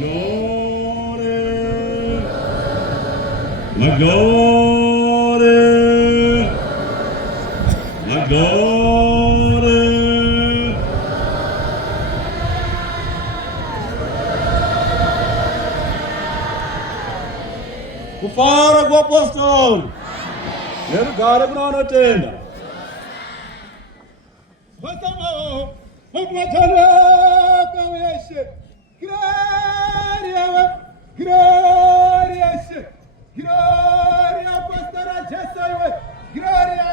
La gloria, la gloria. Kufara kwa apostoli, nerugare kunaonotenda. Vasamao, vakumatana kaweshe, gloria, gloria, gloria, apostara Jesu, gloria,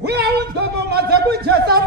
we are on top of Mataku Jesu.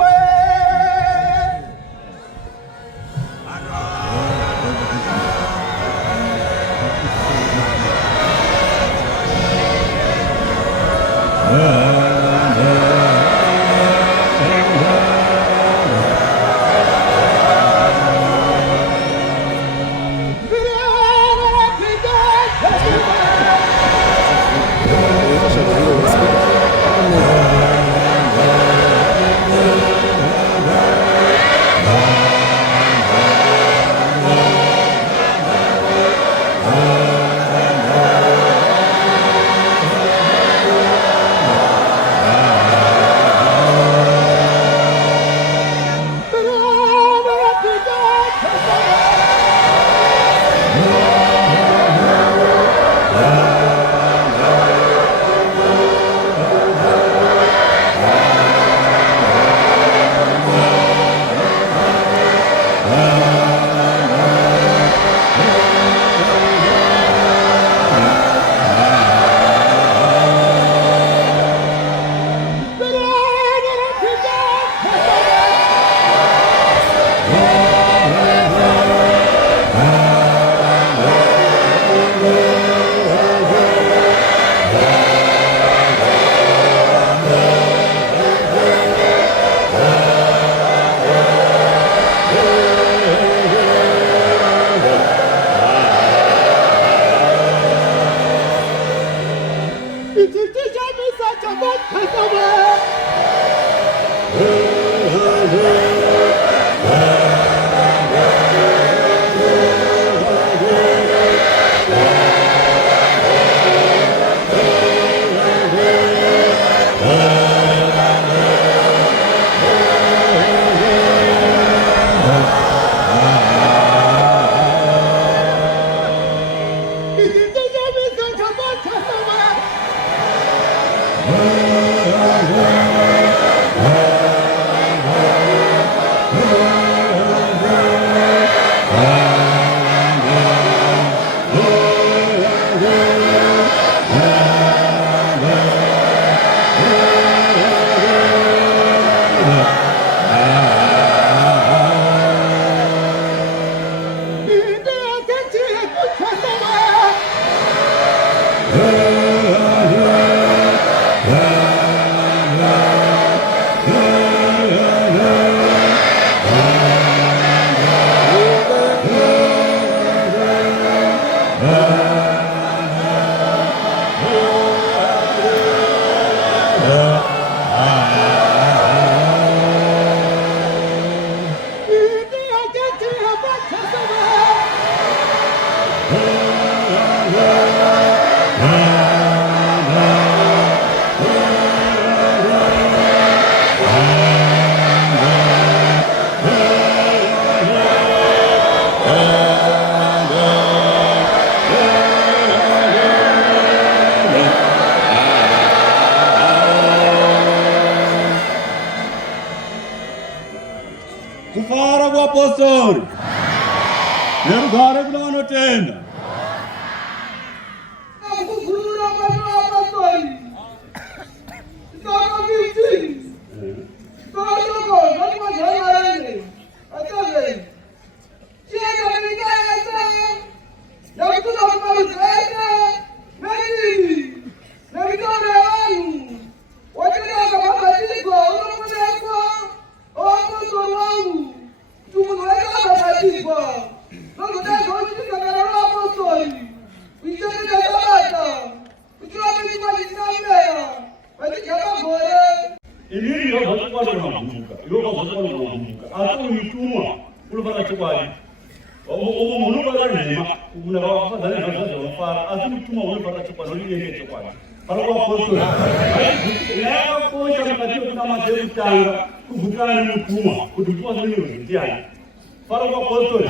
Kufara kwa apostoli, nerugare kunaonotenda. Não munhu vakanema kuna vafadzane zvazvazo vanofara asi mutumwa unofara chokwadi unenge chokwadi parikuapostoli yakakosha mukati mekunamata kutanga kuvhukana nemutumwa kuti mutumwa zvinenge ndiani parikuapostoli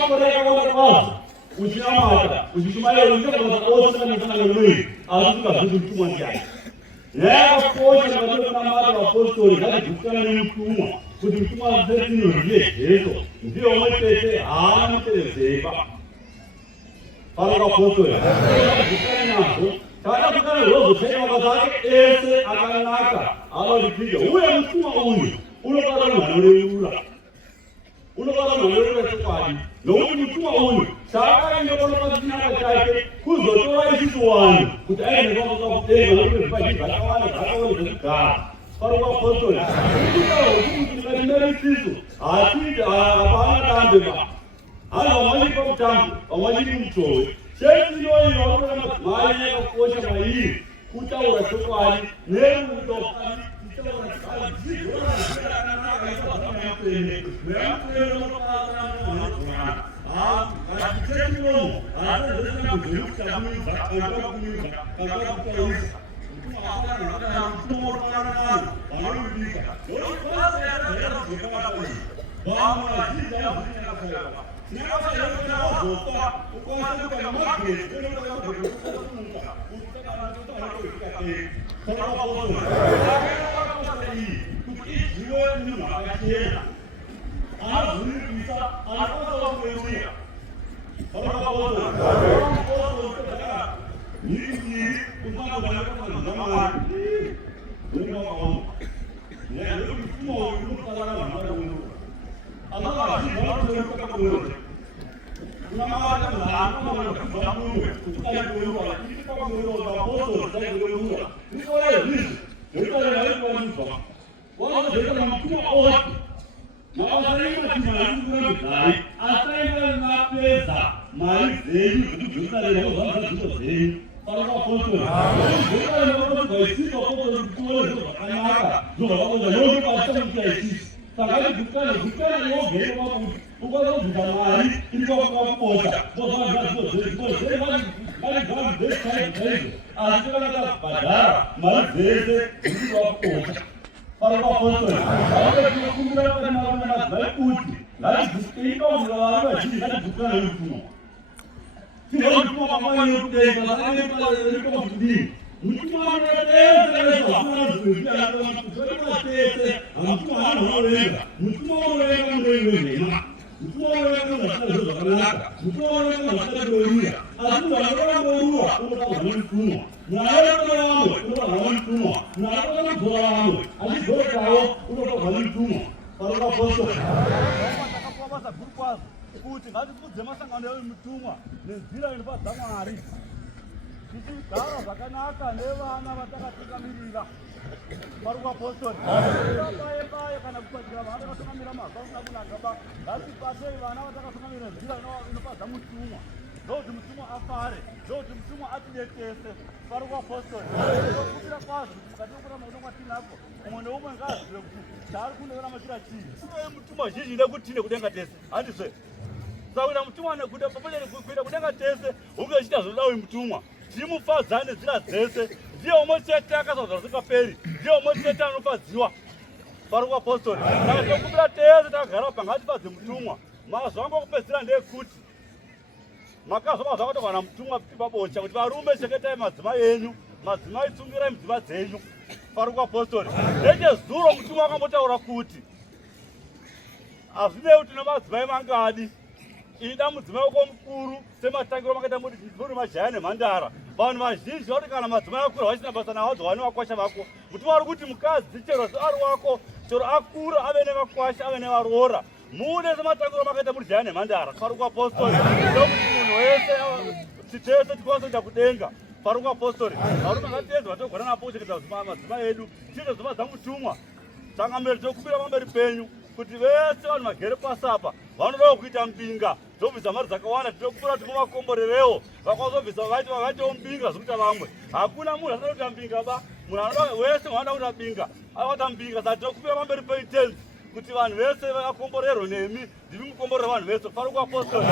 makore akawanda kwazvo uchinamata uchishumaira uchiaaosananosananomwei asi tikazviti mutumwa ndiani yakakosha mukati mekunamata vaapostoli ngazivhukana nemutumwa kuti mutumwa zvetino ndiye jesu ndiye umwe chete haana muterezeiba parikuapostoli zvukane nazvo kana kukana rozoteka mabasa ake ese akanaka avaripika uye mutumwa uyu unobata mhanoreura chokwadi nokuti mutumwa uyu saakaenda panopatinaka chake kuzotora isusu wanhu kuti aende kwakudenga nokuti zvipazhi zvakawanda zvakaona zvekugara parikuapostoli ukutaura kuti tikatinere isusu hatiti hapana dambeba hana vamwachiri pakutambo vamwachiri mutowe chesinoyi vakutora madzimai yakakosha mairi kutaura chokwadi kuti ngatibudze masangano emutumwa nenzira inofadza Mwari tichigara zvakanaka nevana vatakatungamirira parikuapostoli paye kana kupatsira vana vakatungamira mazwa kuna kunagaba ngatipatsei vana vatakatungamirira nzira inofadza mutumwa ndokuti mutumwa afare ndokuti mutumwa atidekese parikuapostoli okupira kwazvo mukati mekurama kuno kwatinako umwe neumwe ngaazive kuti taari kundoramatira chii sinoye mutumwa zhinji nekutine kudenga tese handizve saka mutumwa nekuda kuita kudenga tese hunge achita zvoda uyu mutumwa timufadzane nenzira dzese ndiye umwe chete akazodza zvisingaperi ndiye umwe chete anofadziwa parikuapostoli saka tokupira tese takagara pangatifadze mutumwa mazwa angokupedzisira ndeyekuti makazwa kuti vana mutumwa pabocha kuti varume chengetai madzimai enyu madzimai tsungirai mudzimba dzenyu parikuapostoli nechezuro mutumwa akambotaura kuti hazvinei kuti nemadzimai mangadi ida mudzimai wako mukuru sematangiro makaita muri majaya nemhandara vanhu vazhinji vari kana madzimai akura vachina basa navadzo vane vakwasha vako mutumwa ari kuti mukadzi chero ari wako chero akura ave nevakwasha ave nevaroora mude sematangiro makaita muri jaya nemhandara parikuapostoli ndokuti munhu wese titese tikwanisa kuita kudenga parikuapostoli varume ngatiyedza vatogona napo kuchengetedza madzimai edu tiite dzimba dzamutumwa tangamiri tokubira pamberi penyu kuti vese vanhu vagere pasi apa vanodawo kuita mbinga dzobvisa mari dzakawanda tinokura timovakomborerewo vakazobvisa vaitawo mbinga zvokuita vamwe hakuna munhu asina kuita mbinga ba munhu anoda wese anoda kuita mbinga akaita mbinga saka tinokubira pamberi penyu tenzi kuti vanhu vese vakakomborerwa nemi ndiri mukomborera vanhu vese faro kuapostori.